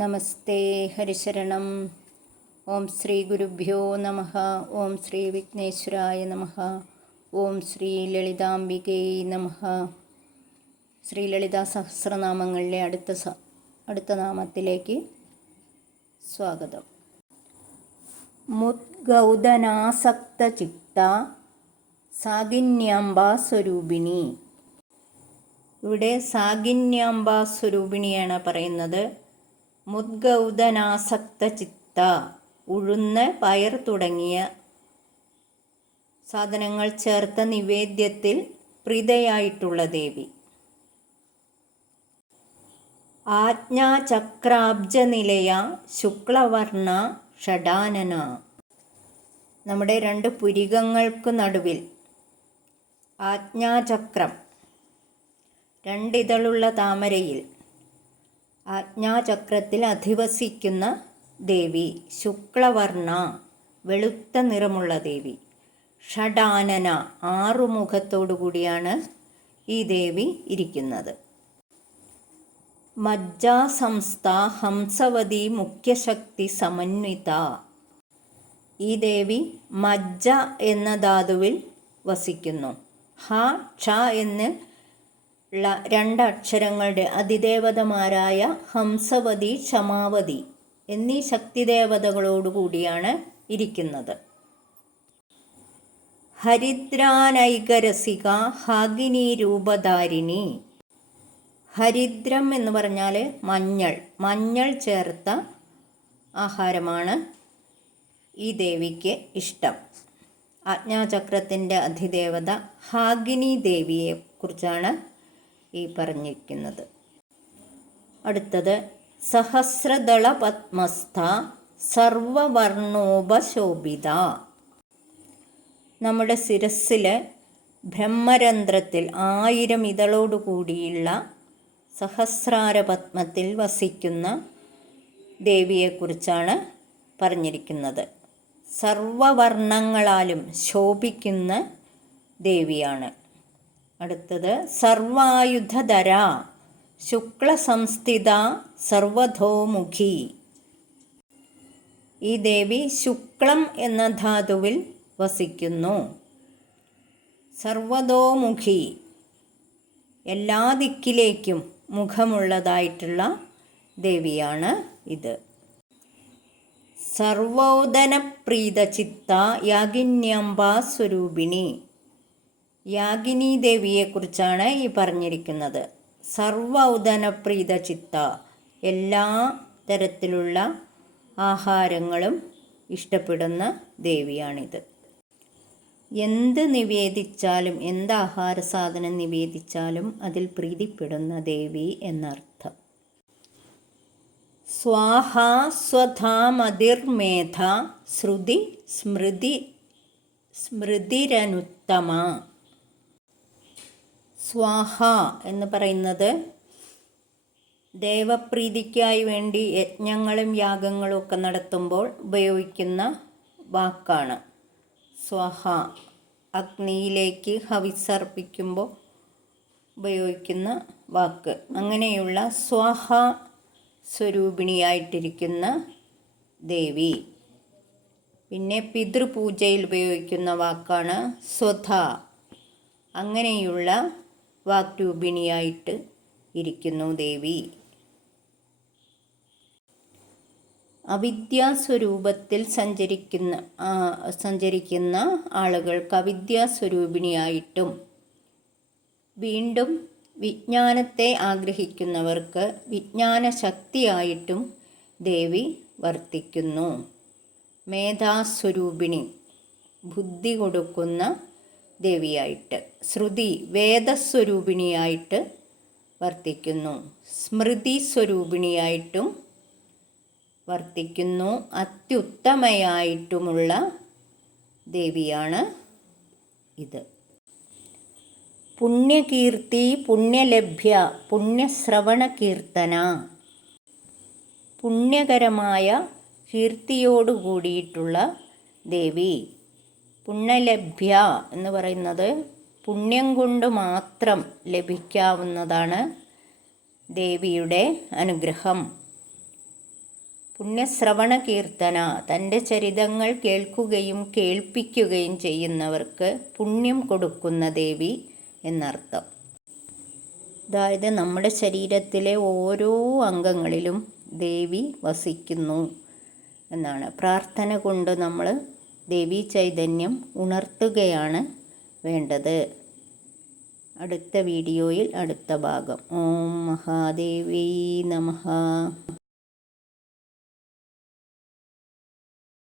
നമസ്തേ ഹരിശരണം. ഓം ശ്രീ ഗുരുഭ്യോ നമഃ. ഓം ശ്രീ വിഘ്നേശ്വരായ നമഃ. ഓം ശ്രീ ലളിതാംബികേ നമഃ. ശ്രീ ലളിതാ സഹസ്രനാമങ്ങളിലെ അടുത്ത നാമത്തിലേക്ക് സ്വാഗതം. മുദ്ഗൗദനാസക്തചിത്ത സാഗിന്യാംബാ സ്വരൂപിണി. ഇവിടെ സാഗിന്യാംബാ സ്വരൂപിണിയാണ് പറയുന്നത്. മുദ്ഗൗദനാസക്ത ചിത്ത, ഉഴുന്ന് പയർ തുടങ്ങിയ സാധനങ്ങൾ ചേർത്ത നിവേദ്യത്തിൽ പ്രീതയായിട്ടുള്ള ദേവി. ആജ്ഞാചക്രാബ്ജനിലയ ശുക്ലവർണ്ണ ഷഡാനന. നമ്മുടെ രണ്ട് പുരികങ്ങൾക്ക് നടുവിൽ ആജ്ഞാചക്രം, രണ്ടിതളുള്ള താമരയിൽ ആജ്ഞാചക്രത്തിൽ അധിവസിക്കുന്ന ദേവി. ശുക്ലവർണ്ണ, വെളുത്ത നിറമുള്ള ദേവി. ഷഡാനന, 6 മുഖത്തോടു കൂടിയാണ് ഈ ദേവി ഇരിക്കുന്നത്. മജ്ജാസംസ്ഥ ഹംസവതി മുഖ്യശക്തി സമന്വിത. ഈ ദേവി മജ്ജ എന്ന ധാതുവിൽ വസിക്കുന്നു. ഹ ക്ഷ എന്ന് 2 അക്ഷരങ്ങളുടെ അതിദേവതമാരായ ഹംസവതി, ക്ഷമാവതി എന്നീ ശക്തിദേവതകളോടുകൂടിയാണ് ഇരിക്കുന്നത്. ഹരിദ്രാനൈകരസിക ഹാഗിനി രൂപധാരിണി. ഹരിദ്രം എന്ന് പറഞ്ഞാൽ മഞ്ഞൾ ചേർത്ത ആഹാരമാണ് ഈ ദേവിക്ക് ഇഷ്ടം. ആജ്ഞാചക്രത്തിൻ്റെ അധിദേവത ഹാഗിനി ദേവിയെ കുറിച്ചാണ് ഈ പറഞ്ഞിരിക്കുന്നത്. അടുത്തത് സഹസ്രദള പത്മസ്ഥ സർവവർണോപശോഭിത. നമ്മുടെ ശിരസ്സിലെ ബ്രഹ്മരന്ധ്രത്തിൽ 1000 ഇതളോടു കൂടിയുള്ള സഹസ്രാര പത്മത്തിൽ വസിക്കുന്ന ദേവിയെക്കുറിച്ചാണ് പറഞ്ഞിരിക്കുന്നത്. സർവവർണ്ണങ്ങളാലും ശോഭിക്കുന്ന ദേവിയാണ്. അടുത്തത് സർവായുധധര ശുക്ലസംസ്ഥിത സർവധോമുഖി. ഈ ദേവി ശുക്ലം എന്ന ധാതുവിൽ വസിക്കുന്നു. സർവതോമുഖി, എല്ലാ ദിക്കിലേക്കും മുഖമുള്ളതായിട്ടുള്ള ദേവിയാണ് ഇത്. സർവോദനപ്രീതചിത്ത യാഗിന്യാംബാ സ്വരൂപിണി. യാഗിനി ദേവിയെക്കുറിച്ചാണ് ഈ പറഞ്ഞിരിക്കുന്നത്. സർവോദനപ്രീതചിത്ത, എല്ലാ തരത്തിലുള്ള ആഹാരങ്ങളും ഇഷ്ടപ്പെടുന്ന ദേവിയാണിത്. എന്ത് നിവേദിച്ചാലും, എന്ത് ആഹാര സാധനം നിവേദിച്ചാലും അതിൽ പ്രീതിപ്പെടുന്ന ദേവി എന്നർത്ഥം. സ്വാഹ സ്വധാമതിർമേധ ശ്രുതി സ്മൃതിരനുത്തമ. സ്വാഹ എന്ന് പറയുന്നത് ദേവപ്രീതിക്കായി വേണ്ടി യജ്ഞങ്ങളും യാഗങ്ങളും ഒക്കെ നടത്തുമ്പോൾ ഉപയോഗിക്കുന്ന വാക്കാണ് സ്വാഹ. അഗ്നിയിലേക്ക് ഹവിസർപ്പിക്കുമ്പോൾ ഉപയോഗിക്കുന്ന വാക്ക്. അങ്ങനെയുള്ള സ്വാഹ സ്വരൂപിണിയായിട്ടിരിക്കുന്ന ദേവി. പിന്നെ പിതൃപൂജയിൽ ഉപയോഗിക്കുന്ന വാക്കാണ് സ്വധ. അങ്ങനെയുള്ള വാക്രൂപിണിയായിട്ട് ഇരിക്കുന്നു ദേവി. അവിദ്യാസ്വരൂപത്തിൽ സഞ്ചരിക്കുന്ന ആളുകൾക്ക് അവിദ്യാസ്വരൂപിണിയായിട്ടും, വീണ്ടും വിജ്ഞാനത്തെ ആഗ്രഹിക്കുന്നവർക്ക് വിജ്ഞാനശക്തിയായിട്ടും ദേവി വർത്തിക്കുന്നു. മേധാസ്വരൂപിണി, ബുദ്ധി കൊടുക്കുന്ന ദേവിയായിട്ട്. ശ്രുതി, വേദസ്വരൂപിണിയായിട്ട് വർത്തിക്കുന്നു. സ്മൃതി സ്വരൂപിണിയായിട്ടും വർത്തിക്കുന്നു. അത്യുത്തമയായിട്ടുമുള്ള ദേവിയാണ് ഇത്. പുണ്യകീർത്തി പുണ്യലഭ്യ പുണ്യശ്രവണ കീർത്തന. പുണ്യകരമായ കീർത്തിയോടു കൂടിയിട്ടുള്ള ദേവി. പുണ്യലഭ്യ എന്ന് പറയുന്നത് പുണ്യം കൊണ്ട് മാത്രം ലഭിക്കാവുന്നതാണ് ദേവിയുടെ അനുഗ്രഹം. പുണ്യശ്രവണ കീർത്തന, തൻ്റെ ചരിതങ്ങൾ കേൾക്കുകയും കേൾപ്പിക്കുകയും ചെയ്യുന്നവർക്ക് പുണ്യം കൊടുക്കുന്ന ദേവി എന്നർത്ഥം. അതായത് നമ്മുടെ ശരീരത്തിലെ ഓരോ അംഗങ്ങളിലും ദേവി വസിക്കുന്നു എന്നാണ്. പ്രാർത്ഥന കൊണ്ട് നമ്മൾ ദേവീ ചൈതന്യം ഉണർത്തുകയാണ് വേണ്ടത്. അടുത്ത വീഡിയോയിൽ അടുത്ത ഭാഗം. ഓം മഹാദേവീ നമഃ.